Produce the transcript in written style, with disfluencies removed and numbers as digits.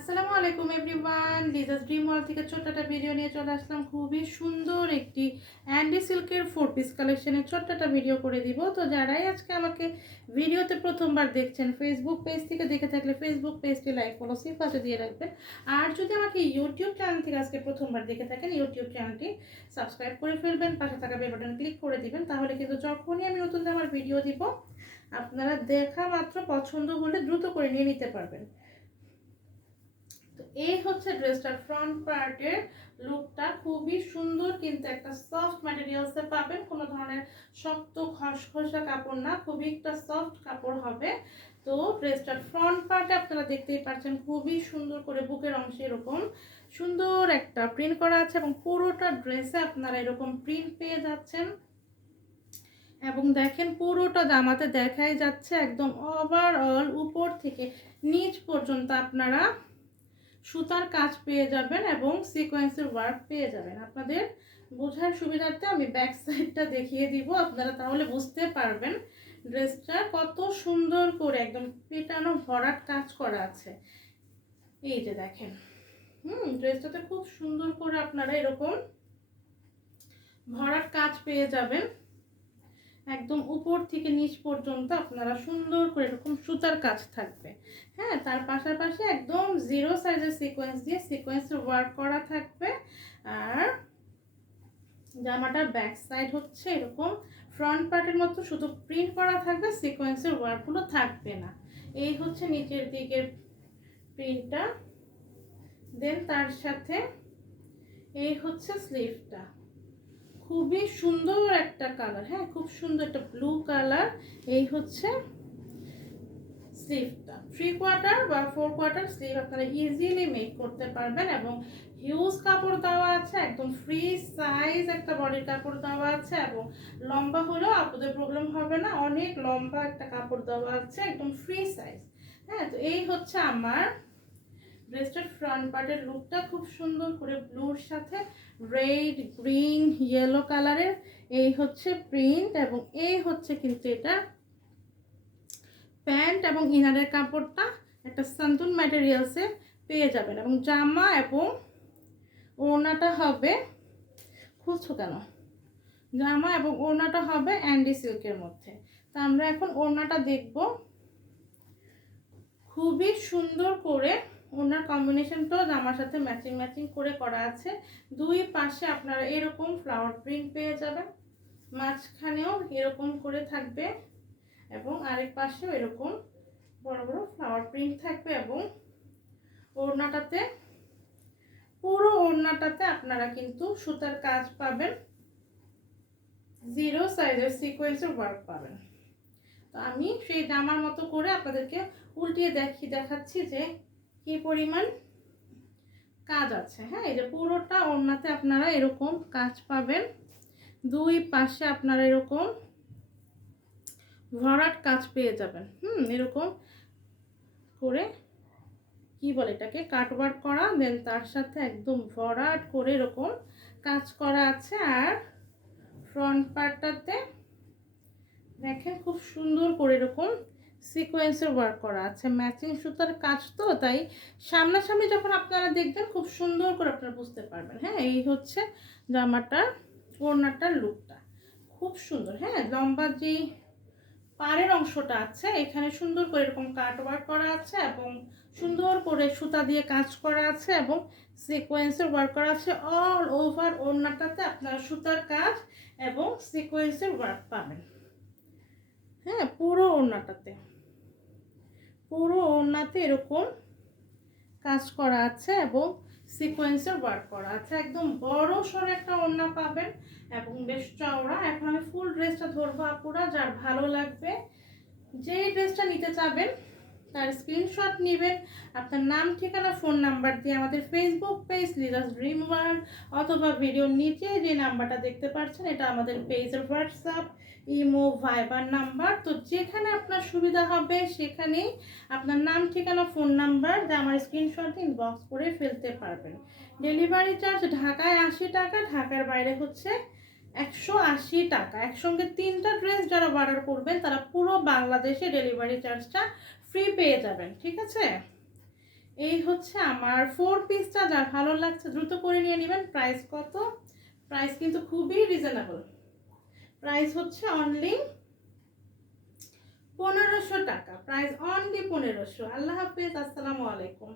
আসসালামু আলাইকুম everyone, Liza's dream world থেকে ছোট্ট একটা ভিডিও নিয়ে চলে আসলাম। খুবই সুন্দর একটি অ্যান্ডি সিল্কের 4 পিস কালেকশনের ছোট্ট একটা ভিডিও করে দিব। তো যারাই আজকে আমাকে ভিডিওতে প্রথমবার দেখছেন, ফেসবুক পেজ থেকে দেখে থাকলে ফেসবুক পেজটি লাইক ফলো সেই পাশে দিয়ে রাখবেন। আর যদি আমাকে ইউটিউব চ্যানেল থেকে আজকে প্রথমবার দেখে থাকেন, ইউটিউব চ্যানেলটি সাবস্ক্রাইব করে ফেলবেন, পাশে থাকা বেল বাটন ক্লিক করে দিবেন। তাহলে কিন্তু যখনই আমি নতুন আমার ভিডিও দিব, আপনারা দেখা মাত্র পছন্দ হলে দ্রুত করে নিয়ে নিতে পারবেন। তো এই হচ্ছে ড্রেসটার ফ্রন্ট পার্টের লুকটা। খুবই সুন্দর, কিন্তু একটা সফট ম্যাটেরিয়ালসে পাবেন, কোনো ধরনের শক্ত খসখসা কাপড় না, খুবই একটা সফট কাপড় হবে। তো ড্রেসটার ফ্রন্ট পার্টে আপনারা দেখতেই পাচ্ছেন খুবই সুন্দর করে বুকের অংশে এরকম সুন্দর একটা প্রিন্ট করা আছে, এবং পুরোটা ড্রেসে আপনারা এরকম প্রিন্ট পেয়ে যাচ্ছেন। এবং দেখেন পুরোটা জামাতে দেখাই যাচ্ছে একদম ওভারঅল উপর থেকে নিচ পর্যন্ত আপনারা সুতার কাজ পেয়ে যাবেন এবং সিকোয়েন্সের ওয়ার্ক পেয়ে যাবেন। আপনাদের বোঝার সুবিধার্থে আমি ব্যাক সাইডটা দেখিয়ে দিব, আপনারা তাহলে বুঝতে পারবেন ড্রেসটা কত সুন্দর করে একদম পেটানো ভরাট কাজ করা আছে। এই যে দেখেন, ড্রেসটাতে খুব সুন্দর করে আপনারা এরকম ভরাট কাজ পেয়ে যাবেন। একদম উপর থেকে নিচ পর্যন্ত আপনারা সুন্দর করে এরকম সুতার কাজ থাকবে। হ্যাঁ, তার পাশাপাশি একদম জিরো সাইজের সিকোয়েন্স দিয়ে সিকোয়েন্সের ওয়ার্ক করা থাকবে। আর জামাটার ব্যাক সাইড হচ্ছে এরকম ফ্রন্ট পার্টের মতো শুধু প্রিন্ট করা থাকবে, সিকোয়েন্সের ওয়ার্কগুলো থাকবে না। এই হচ্ছে নিচের দিকের প্রিন্টটা। দেন তার সাথে এই হচ্ছে স্লিভটা, খুবই সুন্দর একটা কালার। হ্যাঁ, খুব সুন্দর একটা ব্লু কালার। এই হচ্ছে স্লিভটা, 3/4 বা 4/4 স্লিভ আপনারা ইজিলি মেক করতে পারবেন। এবং হিউজ কাপড় দেওয়া আছে, একদম ফ্রি সাইজ একটা বডির কাপড় দেওয়া আছে, এবং লম্বা হলেও আপনাদের প্রবলেম হবে না, অনেক লম্বা একটা কাপড় দেওয়া আছে, একদম ফ্রি সাইজ। হ্যাঁ, তো এই হচ্ছে আমার ড্রেসটার ফ্রন্ট পার্টের লুকটা। খুব সুন্দর করে ব্লুর সাথে রেড, গ্রিন, ইয়েলো কালারের এই হচ্ছে প্রিন্ট, এবং এই হচ্ছে কিন্তু এটা প্যান্ট এবং ইনারের কাপড়টা একটা সান্তুন ম্যাটেরিয়ালসে পেয়ে যাবেন। এবং জামা এবং ওড়নাটা হবে, খুলছো কেন, জামা এবং ওড়নাটা হবে অ্যান্ডি সিল্কের মধ্যে। তা আমরা এখন ওড়নাটা দেখব। খুবই সুন্দর করে ওনার কম্বিনেশনটাও জামার সাথে ম্যাচিং ম্যাচিং করে করা আছে। দুই পাশে আপনারা এরকম ফ্লাওয়ার প্রিন্ট পেয়ে যাবেন, মাঝখানেও এরকম করে থাকবে, এবং আরেক পাশেও এরকম বড় বড় ফ্লাওয়ার প্রিন্ট থাকবে। এবং ওড়নাটাতে, পুরো ওড়নাটাতে আপনারা কিন্তু সুতার কাজ পাবেন, জিরো সাইজের সিকোয়েন্সের ওয়ার্ক পাবেন। তো আমি সেই জামার মতো করে আপনাদেরকে উল্টিয়ে দেখাচ্ছি যে কি পরিমাণ কাজ আছে। হ্যাঁ, এই যে পুরোটা ওড়নাতে আপনারা এরকম কাজ পাবেন, দুই পাশে আপনারা এরকম ভরাট কাজ পেয়ে যাবেন। এরকম করে কি বলে এটাকে, কাটওয়ার্ক করা, দেন তার সাথে একদম ভরাট করে এরকম কাজ করা আছে। আর ফ্রন্ট পার্টটাতে দেখেন খুব সুন্দর করে এরকম সিকোয়েন্সের ওয়ার্ক করা আছে, ম্যাচিং সুতার কাজ, তো তাই সামনাসামনি যখন আপনারা দেখবেন খুব সুন্দর করে আপনারা বুঝতে পারবেন। হ্যাঁ, এই হচ্ছে জামাটার ওড়নাটার লুকটা, খুব সুন্দর। হ্যাঁ, লম্বা যে পাড়ের অংশটা আছে এখানে সুন্দর করে এরকম কাট ওয়ার্ক করা আছে, এবং সুন্দর করে সুতা দিয়ে কাজ করা আছে, এবং সিকোয়েন্সের ওয়ার্ক করা আছে। অল ওভার ওড়নাটাতে আপনারা সুতার কাজ এবং সিকোয়েন্সের ওয়ার্ক পাবেন। হ্যাঁ, পুরো ওড়নাতে এরকম কাজ করা আছে এবং সিকোয়েন্সের ওয়ার্ক করা আছে। একদম বড় সড়ো একটা ওড়না পাবেন এবং বেশ চওড়া। এখন আমি ফুল ড্রেসটা ধরবো, আপুরা যার ভালো লাগবে, যে ড্রেসটা নিতে চাবেন তার স্ক্রিনশট নেবেন, আপনার নাম, ঠিকানা, ফোন নাম্বার দিয়ে আমাদের Facebook page Liza's dream world, অথবা ভিডিওর নিচে যে নাম্বারটা দেখতে পাচ্ছেন এটা আমাদের পেজের হোয়াটসঅ্যাপ, ইমো, ভাইবার নাম্বার। তো যেখানে আপনার সুবিধা হবে সেখানেই আপনার নাম, ঠিকানা, ফোন নাম্বার দিয়ে আমার স্ক্রিনশট ইনবক্স করে ফেলতে পারবেন। ডেলিভারি চার্জ ঢাকায় 80 টাকা, ঢাকার বাইরে হচ্ছে 180 টাকা। একসঙ্গে 3টা ড্রেস যারা অর্ডার করবেন তারা পুরো বাংলাদেশে ডেলিভারি চার্জটা ফ্রি পেয়ে যাবেন। ঠিক আছে, এই হচ্ছে আমার 4 পিসটা, যার ভালো লাগছে দ্রুত করে নিয়ে নেবেন। প্রাইস কত? প্রাইস কিন্তু খুবই রিজনেবল। প্রাইস হচ্ছে অনলি 1500 টাকা। Price only 1500। আল্লাহ হাফেজ, আসসালামু আলাইকুম।